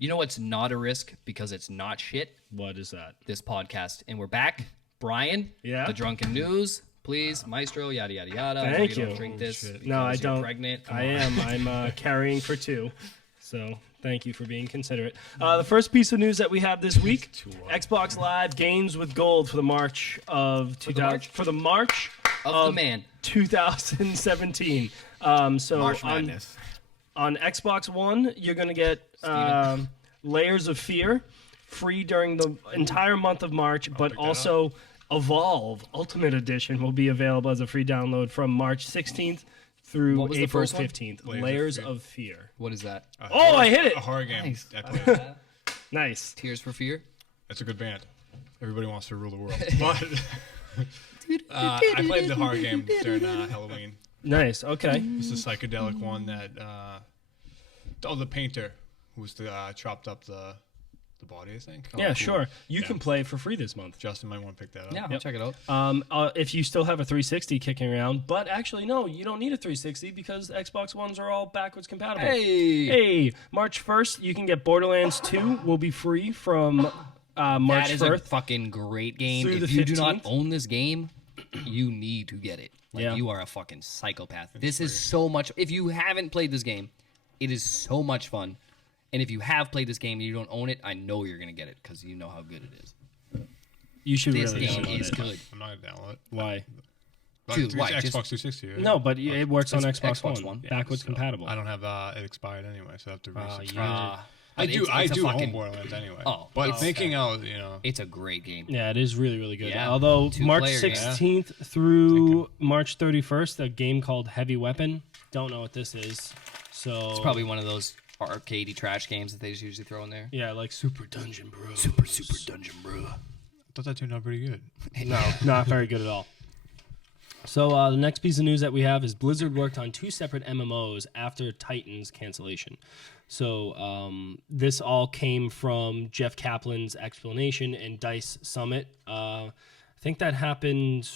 You know what's not a risk because it's not shit? What is that? This podcast. And we're back. Brian, Yeah? the Drunken News, please, Maestro, yada, yada, yada. Thank you. you. Don't drink this because No, I you're don't. pregnant. Come I on. am. I'm carrying for 2. So thank you for being considerate. The first piece of news that we have this week, Xbox Live Games with Gold for the March of 2000 for the March of the man 2017. So March Madness. On Xbox One, you're going to get Layers of Fear free during the entire month of March, but also Evolve Ultimate Edition will be available as a free download from March 16th through April 15th. Layers of Fear. What is that? I hit it! A horror game. Nice. I played. Nice. Tears for Fear? It's a good band. Everybody wants to rule the world. But I played the horror game during Halloween. Nice, okay. It's a psychedelic one that the painter who was chopped up the body, I think. Yeah, cool. sure. You can play it for free this month. Justin might want to pick that up. Yeah, I'll check it out. If you still have a 360 kicking around, but actually, no, you don't need a 360 because Xbox Ones are all backwards compatible. Hey! March 1st, you can get Borderlands 2 will be free from March 1st. That is a fucking great game. Through If the you do not 15th. own this game, you need to get it. Like, you are a fucking psychopath. This is so much. If you haven't played this game, it is so much fun. And if you have played this game and you don't own it, I know you're going to get it because you know how good it is. You should This really game download is it. good. I'm not going to download it. Why? Dude, It's why? Xbox Just- 360. Right? No, but it works on It's Xbox, Xbox One. One. Backwards So, compatible. I don't have it expired anyway, so I have to resubscribe. But I it's a do fucking- own Borderlands anyway. Oh, but it's- thinking out, It's a great game. Yeah, it is really, really good. Yeah, Although March two-player game. 16th through March 31st, a game called Heavy Weapon. Don't know what this is. So It's probably one of those arcadey trash games that they just usually throw in there. yeah, like Super Dungeon Bros. Super Dungeon Bro. I thought that turned out pretty good. No, not very good at all. So the next piece of news that we have is Blizzard worked on 2 separate MMOs after Titan's cancellation. So this all came from Jeff Kaplan's explanation in DICE Summit. I think that happened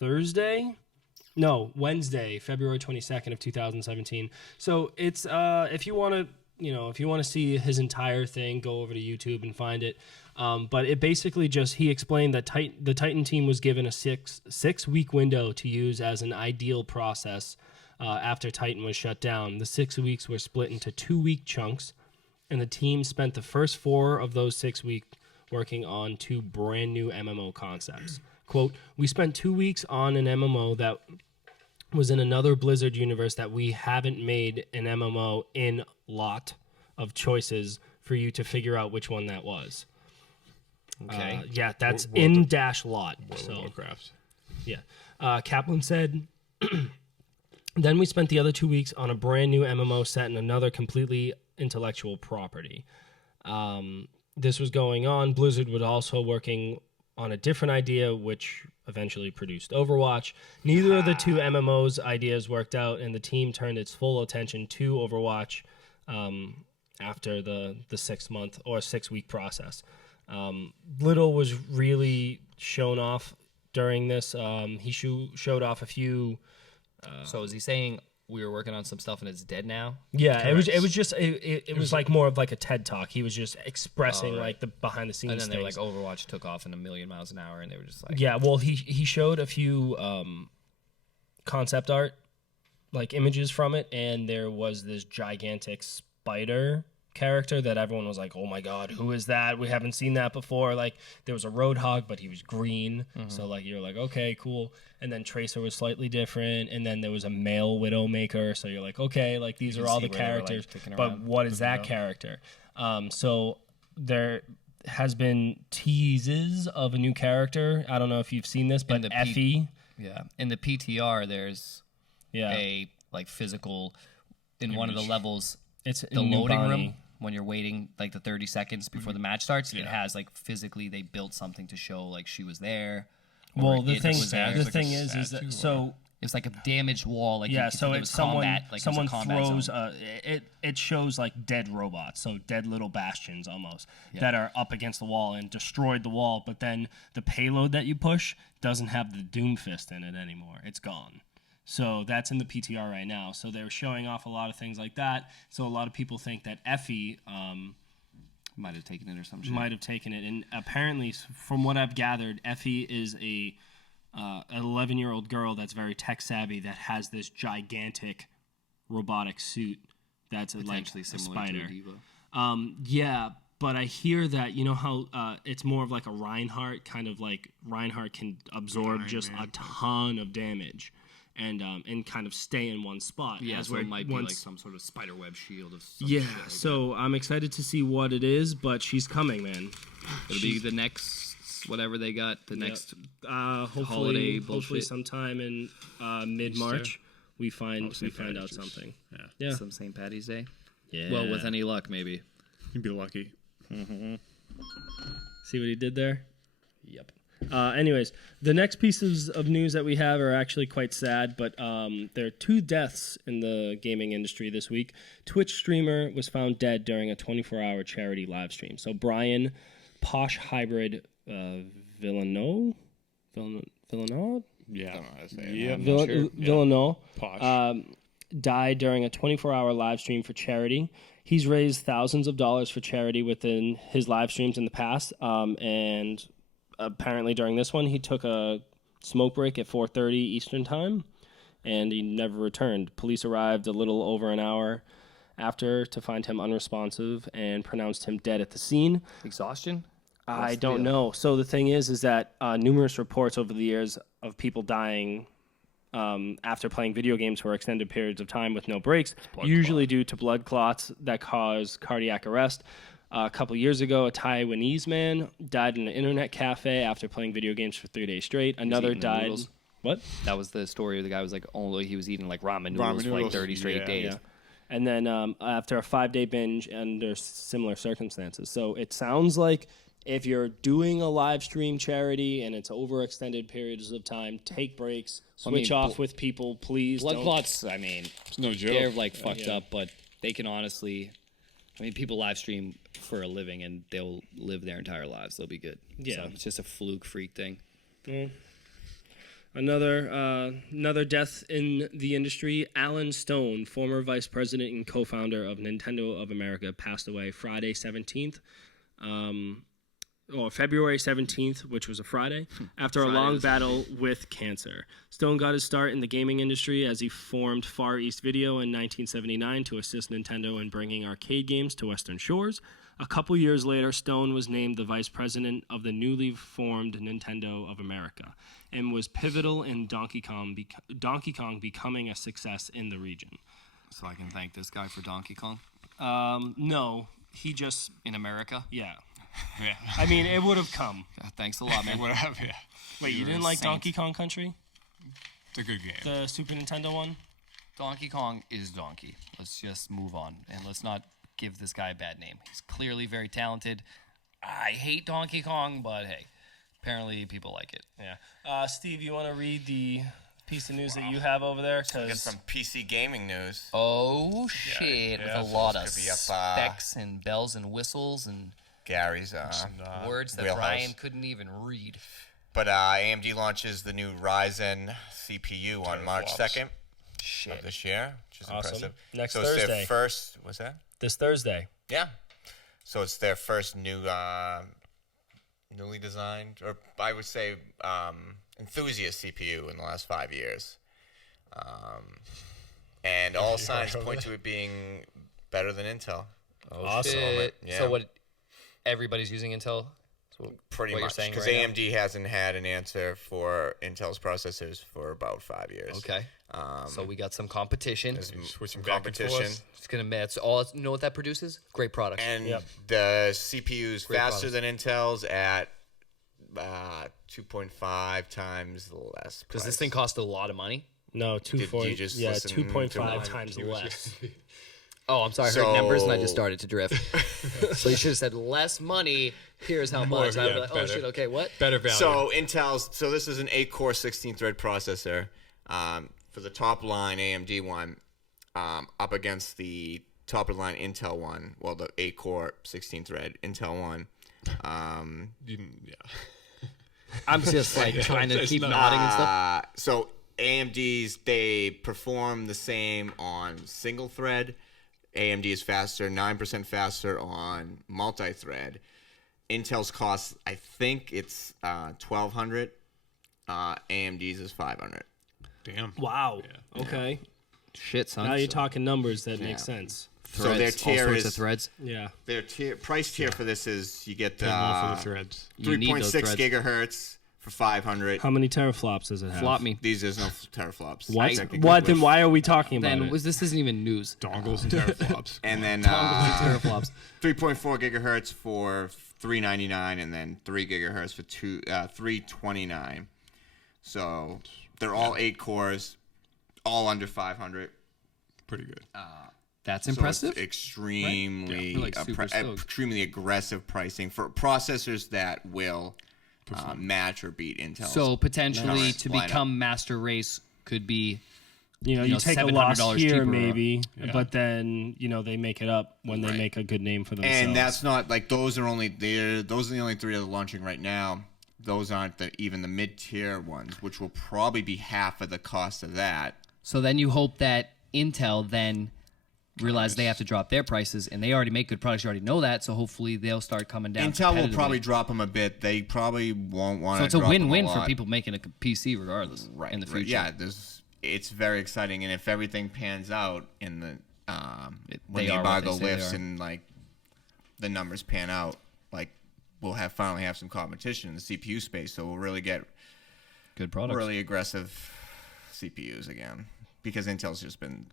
Wednesday, February 22nd of 2017. So it's if you want to see his entire thing, go over to YouTube and find it. But it basically he explained that the Titan team was given a six-week window to use as an ideal process after Titan was shut down. The 6 weeks were split into 2-week chunks, and the team spent the first 4 of those 6 weeks working on 2 brand new MMO concepts. Quote, "We spent 2 weeks on an MMO that was in another Blizzard universe that we haven't made an MMO in lot of choices for you to figure out which one that was." Okay. Yeah, that's World in of- dash lot. World So of Warcraft. yeah. Kaplan said, "Then we spent the other 2 weeks on a brand new MMO set in another completely intellectual property." This was going on. Blizzard was also working on a different idea, which eventually produced Overwatch. Neither of the 2 MMOs ideas worked out, and the team turned its full attention to Overwatch after the 6-month or 6-week process. Little was really shown off during this. He showed off a few. So is he saying we were working on some stuff and it's dead now? Yeah, Correct. it was like more of like a TED talk. He was just expressing right. like the behind the scenes And then they were things. like, Overwatch took off in a million miles an hour, and they were just like, Yeah, well, he showed a few concept art, like images from it, and there was this gigantic spider character that everyone was like, "Oh my god, who is that? We haven't seen that before." Like there was a Roadhog, but he was green, so like you're like, "Okay, cool." And then Tracer was slightly different, and then there was a male Widowmaker, so you're like, "Okay, like these are all the see where they were, like, characters." kicking But around. what is that character? So there has been teases of a new character. I don't know if you've seen this, but the Effie. yeah. In the PTR, there's Yeah, a like physical in one of the levels, it's the New loading Bonnie. room when you're waiting like the 30 seconds before the match starts. It has like physically they built something to show like she was there. or Well, the it thing, was there. the It's like thing a is statue that or- so It's like a damaged wall. Like yeah, you could so think it it's was someone combat, like someone it was a combat throws zone. it shows like dead robots, so dead little bastions almost that are up against the wall and destroyed the wall. But then the payload that you push doesn't have the Doomfist in it anymore; it's gone. So that's in the PTR right now. So they're showing off a lot of things like that. So a lot of people think that Effie Might have taken it or some shit. Might have taken it. And apparently, from what I've gathered, Effie is an 11-year-old girl that's very tech-savvy that has this gigantic robotic suit that's like a spider. To a Diva. Yeah, but I hear that, you know how it's more of like a Reinhardt, kind of like Reinhardt can absorb a ton of damage. And kind of stay in one spot. Yeah, so it might be like some sort of spiderweb shield of some yeah, shit like so I'm excited to see what it is, but she's coming, man. It'll be the next, whatever they got, next hopefully, holiday bullshit. Hopefully sometime in mid-March, we find out something. Yeah. Some St. Patty's Day. Yeah. Well, with any luck, maybe. You'd be lucky. See what he did there? Yep. Anyways, the next pieces of news that we have are actually quite sad, but there are 2 deaths in the gaming industry this week. Twitch streamer was found dead during a 24-hour charity live stream. So Brian Posh Hybrid Villanelle? Yeah. I don't know how to say it. Yeah, Villanelle Posh. died during a 24-hour live stream for charity. He's raised thousands of dollars for charity within his live streams in the past, and apparently during this one he took a smoke break at 4:30 Eastern time, and he never returned. Police arrived a little over an hour after to find him unresponsive and pronounced him dead at the scene. Exhaustion? I don't know. So the thing is that numerous reports over the years of people dying after playing video games for extended periods of time with no breaks, usually due to blood clots that cause cardiac arrest. A couple years ago, a Taiwanese man died in an internet cafe after playing video games for 3 days straight. Another died. Noodles. What? That was the story of the guy who was like, he was eating like ramen noodles for like 30 straight days. Yeah. And then after a 5-day binge under similar circumstances. So it sounds like if you're doing a live stream charity and it's over extended periods of time, take breaks, switch off with people, please. Blood clots, I mean, It's no joke. they're like fucked up, but they can honestly, people live stream for a living and they'll live their entire lives. They'll be good. Yeah. So it's just a fluke freak thing. Yeah. Another death in the industry. Alan Stone, former vice president and co-founder of Nintendo of America, passed away Friday 17th. February 17th, which was a Friday, after a long battle with cancer. Stone got his start in the gaming industry as he formed Far East Video in 1979 to assist Nintendo in bringing arcade games to Western shores. A couple years later, Stone was named the vice president of the newly formed Nintendo of America and was pivotal in Donkey Kong becoming a success in the region. So I can thank this guy for Donkey Kong? No, he just... In America? Yeah. Yeah. I mean, it would have come. Thanks a lot, man. Yeah. Wait, you didn't like Donkey Kong Country? It's a good game. The Super Nintendo one? Donkey Kong is Donkey. Let's just move on. And let's not give this guy a bad name. He's clearly very talented. I hate Donkey Kong, but hey, apparently people like it. Yeah. Steve, you want to read the piece of news that you have over there? We got some PC gaming news. Oh, shit. With a lot of Could be up, specs and bells and whistles and Gary's words that wheelhouse. Ryan couldn't even read. But AMD launches the new Ryzen CPU on March 2nd of this year, which is Awesome. impressive. Next so Thursday. It's their first, what's that? This Thursday. Yeah. So it's their first newly designed, or I would say enthusiast CPU in the last 5 years. And all signs point to it being better than Intel. Oh, Awesome. shit. Yeah. So what, everybody's using Intel? Pretty what you're much, saying because right now? AMD hasn't had an answer for Intel's processors for about 5 years. Okay. So we got some competition. There's Switching some back and forth. competition. It's gonna match all. You know what that produces? Great products. And Yep. the CPU's Great faster products. than Intel's at 2.5 times less. Does this price. thing cost a lot of money? No, you just listen to 2.5 my times less. Oh, I'm sorry. I heard numbers and I just So- started to drift. So you should have said less money. Here's how much. I'd be like, oh better. shit. Okay, what? Better value. So this is an 8-core 16-thread processor for the top line AMD one, up against the top of the line Intel one. Well, the 8-core 16-thread Intel one. Yeah. I'm just like trying to It's keep not- nodding and stuff. So AMD's, they perform the same on single thread AMD is faster, 9% faster on multi-thread. Intel's cost, I think it's $1,200. AMD's is $500. Damn. Wow. Yeah. Okay. Shit, son. Now you're talking numbers that make sense. Threads, so their tier all sorts is of threads. Yeah. their price tier for this is you get Pay more for the threads. You need those 3.6 threads. gigahertz for 500. How many teraflops does it have? Flop me. These there's no teraflops. What? Technically. What? Then why are we talking about Then it? this isn't even news. Dongles and teraflops. And then Teraflops. 3.4 gigahertz for $399, and then 3 gigahertz for $329. So they're all 8 cores, all under 500. Pretty good. That's So impressive. it's extremely, We're, like, super stoked. extremely aggressive pricing for processors that will match or beat Intel. So potentially Nice. to Lineup. become Master Race could be you know, take a loss $700 here cheaper. maybe, but then they make it up when they Right. make a good name for themselves. And that's not like those are the only 3 that are launching right now. Those aren't even the mid-tier ones, which will probably be half of the cost of that. So then you hope that Intel then realize they have to drop their prices, and they already make good products. You already know that, so hopefully they'll start coming down. Intel will competitively. probably drop them a bit. They probably won't want So to. it's a drop them win-win for lot. people making a PC regardless in the future. Yeah, it's very exciting, and if everything pans out in the when they the are what embargo they say they lifts are. and like the numbers pan out, like we'll finally have some competition in the CPU space. So we'll really get Good products. really aggressive CPUs again because Intel's just been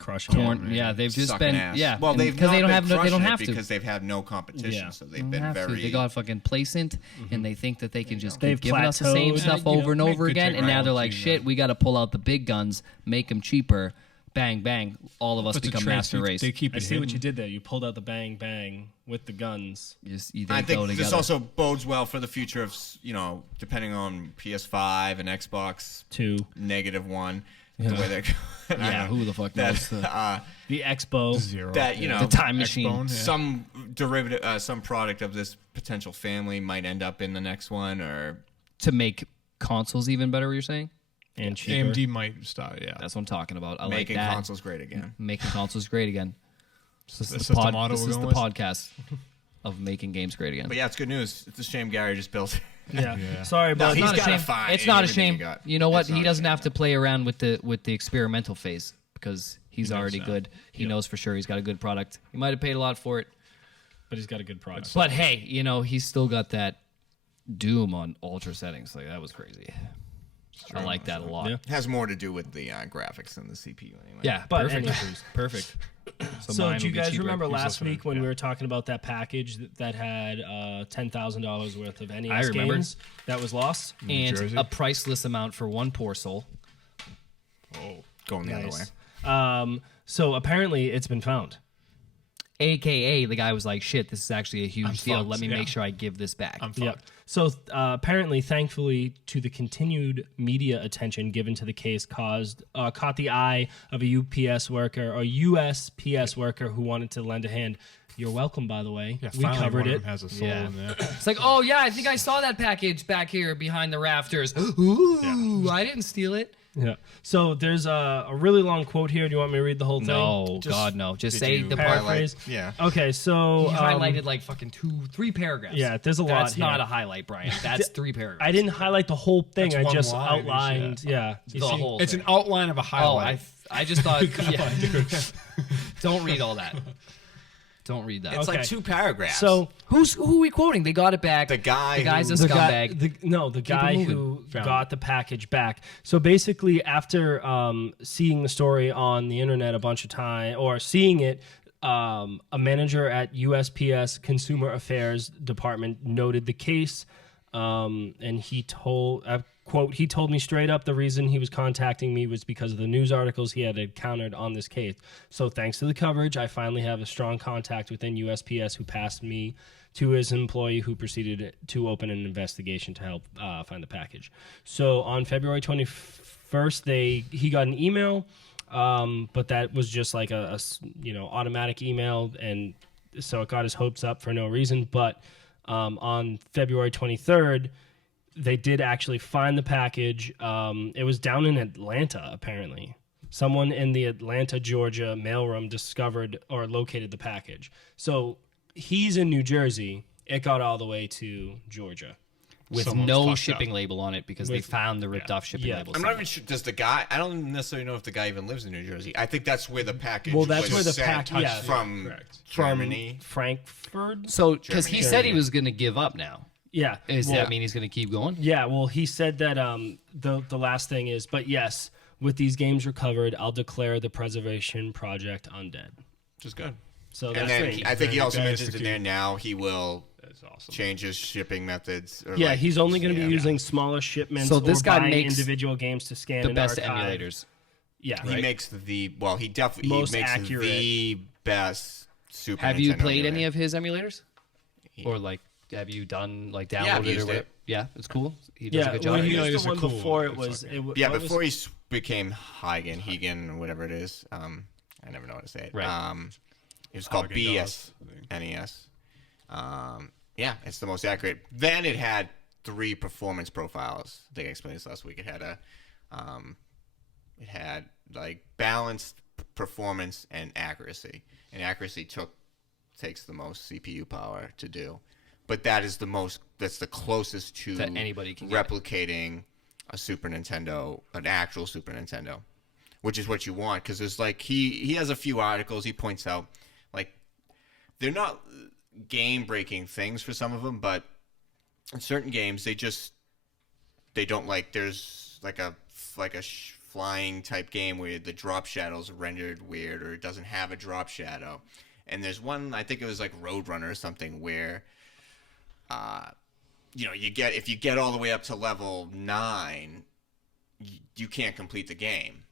crushing Torn. it. Yeah, they've just sucking been. ass. Yeah, well, they've because they not don't been have. They don't crushing it have to. because they've had no competition. Yeah. So They they've don't been have to. very. They got fucking complacent, and they think that they can just They've keep giving us the same plateaued. stuff You know, over and make over good again. And now they're like, technology, shit, we got to pull out the big guns, make them cheaper. Bang, bang. All of us But become Master Race. They keep I it see what hidden. you did there. You pulled out the bang bang with the guns. They I go think this together. also bodes well for the future of depending on PS5 and Xbox Two. -1. The way they're Yeah, who the fuck knows? The Expo. Zero. that The time machine. Xbone, yeah. some derivative, some product of this potential family might end up in the next one, or To make consoles even better, you're saying? And cheaper. AMD might start. Yeah. That's what I'm talking about. I making like that. consoles great again. Making consoles great again. This That's is the motto this we're is the going with? podcast of making games great again. But yeah, it's good news. It's a shame Gary just built. Yeah. Yeah. Sorry, No, but he's not a got to shame. find. It's not a everything shame. he got. You know what? It's not He a doesn't shame. have to play around with the experimental phase because he's already so. good. He knows for sure he's got a good product. He might have paid a lot for it, but he's got a good product. but hey, he's still got that Doom on ultra settings. Like that was crazy. I like that a lot. Yeah. It has more to do with the graphics than the CPU anyway. Yeah, But perfect. anyways. Perfect. So mine do you will be guys cheaper. remember last listening. week when Yeah. we were talking about that package that had $10,000 worth of NES I remember. games that was lost? And Jersey? a priceless amount for one poor soul. Going the other way. Nice. So apparently it's been found. AKA, the guy was like, shit, this is actually a huge deal. fucked, Let me yeah. make sure I give this back. I'm Yep. fucked. So apparently, thankfully, to the continued media attention given to the case, caught the eye of a UPS worker or USPS worker who wanted to lend a hand. You're welcome, by the way. Yeah, we finally covered one it. of them has a soul Yeah. in there. It's like, oh, yeah, I think I saw that package back here behind the rafters. Ooh, I didn't steal it. Yeah. So there's a really long quote here. Do you want me to read the whole thing? No, Just- God, no. Just Did say you the part. paraphrase? Yeah. Okay, so He highlighted like fucking 2-3 paragraphs. Yeah, there's a lot That's not here. a highlight, Brian. That's 3 paragraphs. I didn't highlight the whole thing. That's I one just line, outlined. Yeah. You the see? whole It's thing. an outline of a Oh, highlight. I just thought. Yeah. Don't read all that. Don't read that. It's Okay. like 2 paragraphs. So Who are we quoting? They got it back. The guy The guy's who- a the guy, scumbag. the guy moving. who Found got the package back. So basically, after seeing the story on the internet a bunch of time, or seeing it, a manager at USPS Consumer Affairs Department noted the case, and he told. Quote, he told me straight up the reason he was contacting me was because of the news articles he had encountered on this case. So thanks to the coverage, I finally have a strong contact within USPS who passed me to his employee who proceeded to open an investigation to help find the package. So on February 21st, he got an email, but that was just like a automatic email, and so it got his hopes up for no reason. But on February 23rd, they did actually find the package. It was down in Atlanta, apparently. Someone in the Atlanta, Georgia mailroom discovered or located the package. So he's in New Jersey. It got all the way to Georgia. With Someone's no fucked shipping up. label on it because they found the ripped off shipping label. I'm not even sure. Does the guy? I don't necessarily know if the guy even lives in New Jersey. I think that's where the package. Well, that's was where the sent pack- from correct. Germany. Frankfurt? So, because he Germany. said he was going to give up now. Yeah. Does Well, that mean he's going to keep going? Yeah, well, he said that the last thing is, but yes, with these games recovered, I'll declare the preservation project undead. Which is good. So And that's then great. I think he also That is mentions the in there key. now he will That's awesome. change his shipping methods. Or Yeah, like, he's only going to be yeah. using smaller shipments. So this or guy buying makes individual games to scan The and best archive. emulators. Yeah, He makes he definitely Most makes accurate. the best Super Have you Nintendo played any emulator. of his emulators? Or like, have you done like I've downloaded used or whatever? it. Yeah, it's cool. He does yeah. a good Well, job. he Yeah, used it's the one cool. before it It's was. okay. Yeah, what before was, he became Hagen, or whatever it is. I never know how to say it. Right. It was called Haagen-Dazs, I think. BSNES. Yeah, it's the most accurate. Then it had 3 performance profiles. I think I explained this last week. It had like balanced performance and accuracy. And accuracy takes the most CPU power to do. But that's the closest to That anybody can get. replicating a Super Nintendo, an actual Super Nintendo, which is what you want. Because there's like, he has a few articles he points out, like, they're not game-breaking things for some of them, but in certain games, they don't like, there's like a flying type game where the drop shadows are rendered weird, or it doesn't have a drop shadow. And there's one, I think it was like Roadrunner or something, where if you get all the way up to level 9, you can't complete the game.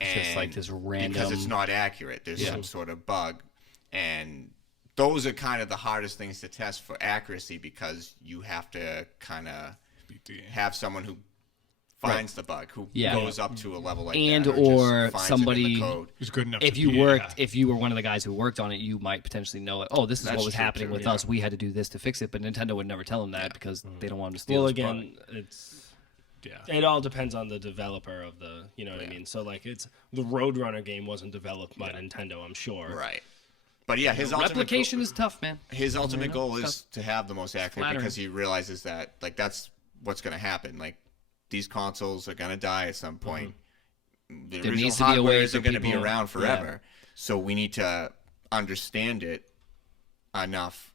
It's just like this random... Because it's not accurate. There's some sort of bug. And those are kind of the hardest things to test for accuracy, because you have to kind of Beat the game. have someone who finds the bug, who Yeah. goes up to a level like And that, or just finds it in somebody- the code. It's good enough. If to you be- worked, if you were one of the guys who worked on it, you might potentially know it. Oh, this is That's what was true, happening too, with yeah. us. We had to do this to fix it, but Nintendo would never tell them that because they don't want them to steal. well, his again, product. it all depends on the developer of the. You know what I mean? So like, it's the Roadrunner game wasn't developed by Nintendo, I'm sure. Right. But yeah, his ultimate replication is tough, man. his ultimate goal is to have the most accurate, flattering. because he realizes that like that's what's going to happen. Like, these consoles are going to die at some point. The There original needs to be a way hardwares for are going to be people- around forever. So we need to understand it enough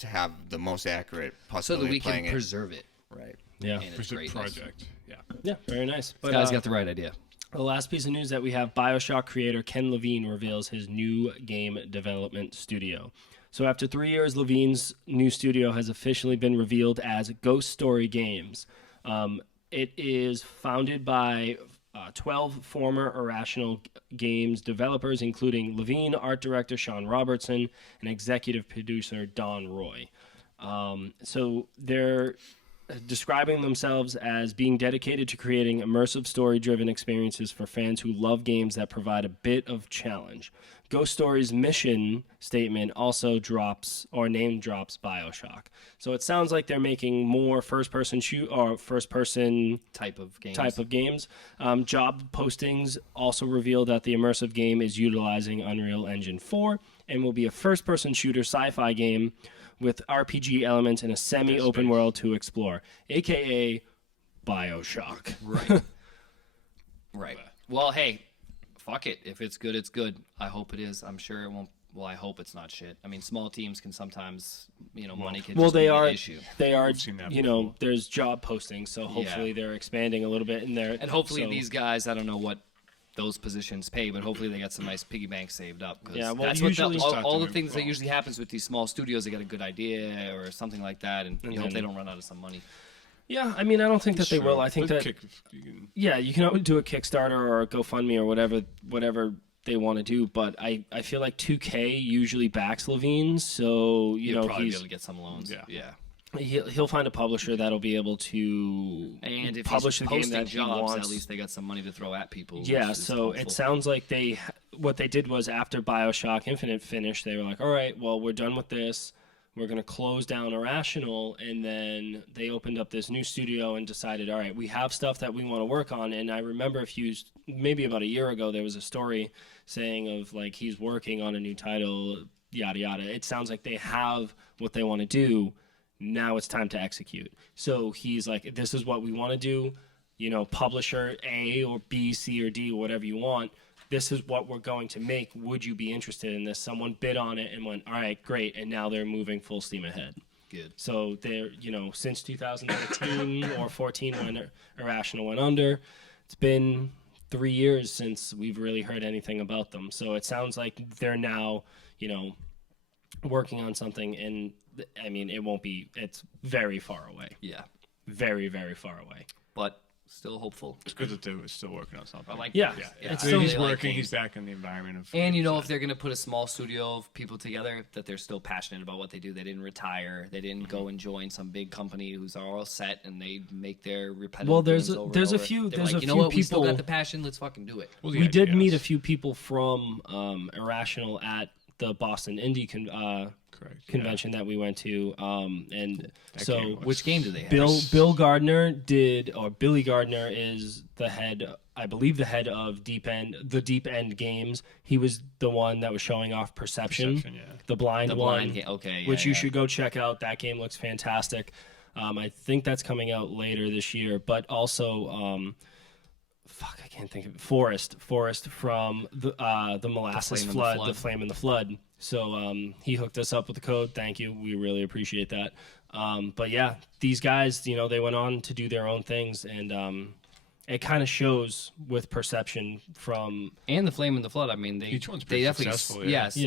to have the most accurate So possibility that we of playing can it. preserve it. Right. Yeah. And it's It's a great. project. Yeah. Yeah. Very nice. But This guy's got the right idea. the last piece of news that we have: BioShock creator Ken Levine reveals his new game development studio. So after 3 years, Levine's new studio has officially been revealed as Ghost Story Games. It is founded by 12 former Irrational Games developers, including Levine, art director Sean Robertson, and executive producer Don Roy. So they're describing themselves as being dedicated to creating immersive story-driven experiences for fans who love games that provide a bit of challenge. Ghost Story's mission statement also name drops BioShock. So it sounds like they're making more first-person Type of games. Job postings also reveal that the immersive game is utilizing Unreal Engine 4 and will be a first-person shooter sci-fi game with RPG elements and a semi-open world to explore, aka BioShock. Right. Right. Well, hey, fuck it. If it's good, it's good. I hope it is. I'm sure it won't. Well, I hope it's not shit. I mean, small teams can sometimes, money can just be an issue. They are, seen that there's job postings, so hopefully they're expanding a little bit in there. And hopefully these guys, I don't know what those positions pay, but hopefully they got some nice piggy banks saved up. 'Cause Yeah, well, that's usually- all the things that usually happens with these small studios. They got a good idea or something like that, and you hope they don't run out of some money. Yeah, I mean, I don't think that they will. I think that you can always do a Kickstarter or a GoFundMe or whatever they want to do. But I feel like 2K usually backs Levine, so You'll probably be able to get some loans. Yeah. He'll find a publisher that'll be able to And if publish he's the game posting that he jobs, wants. at least they got some money to throw at people. Yeah, which is so helpful. it sounds like what they did was after BioShock Infinite finished, they were like, all right, well, we're done with this. we're going to close down Irrational, and then they opened up this new studio and decided, all right, we have stuff that we want to work on. And I remember maybe about a year ago, there was a story saying of like he's working on a new title, yada yada. It sounds like they have what they want to do. Now it's time to execute. So he's like, this is what we want to do. You know, publisher A or B, C or D, whatever you want. This is what we're going to make. Would you be interested in this? Someone bid on it and went, all right, great. And now they're moving full steam ahead. Good. So they're, since 2013 or 14 when Irrational went under, it's been 3 years since we've really heard anything about them. So it sounds like they're now, working on something. And I mean, it's very far away. Yeah. Very, very far away. But still hopeful. It's good that they're still working on something. It's still, he's still working. He's back in the environment of. And if they're gonna put a small studio of people together, that they're still passionate about what they do. They didn't retire. They didn't go and join some big company who's all set and they make their repetitive. Well, there's a few people. We still people. got the passion. Let's fucking do it. Well, We did meet a few people from Irrational at the Boston Indie convention that we went to, and so which game do they have? Billy Gardner is the head, I believe, the head of Deep End Games. He was the one that was showing off Perception, the blind game. Okay, which you should go check out. That game looks fantastic. I think that's coming out later this year, but also. I can't think of it. Forest from the Molasses Flood, the Flame and the Flood. So he hooked us up with the code. Thank you. We really appreciate that. But yeah, these guys, they went on to do their own things, and it kind of shows with Perception and the Flame and the Flood. I mean, each one's pretty successful. Yes,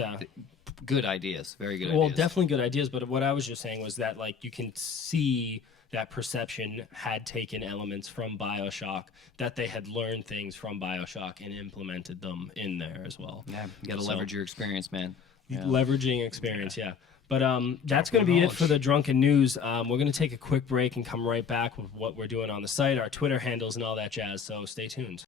good ideas, very good. Well, definitely good ideas. But what I was just saying was that you can see that Perception had taken elements from BioShock, that they had learned things from BioShock and implemented them in there as well. Yeah, you got to leverage your experience, man. Yeah. Leveraging experience, yeah. But that's going to be it for the Drunken News. We're going to take a quick break and come right back with what we're doing on the site, our Twitter handles, and all that jazz. So stay tuned.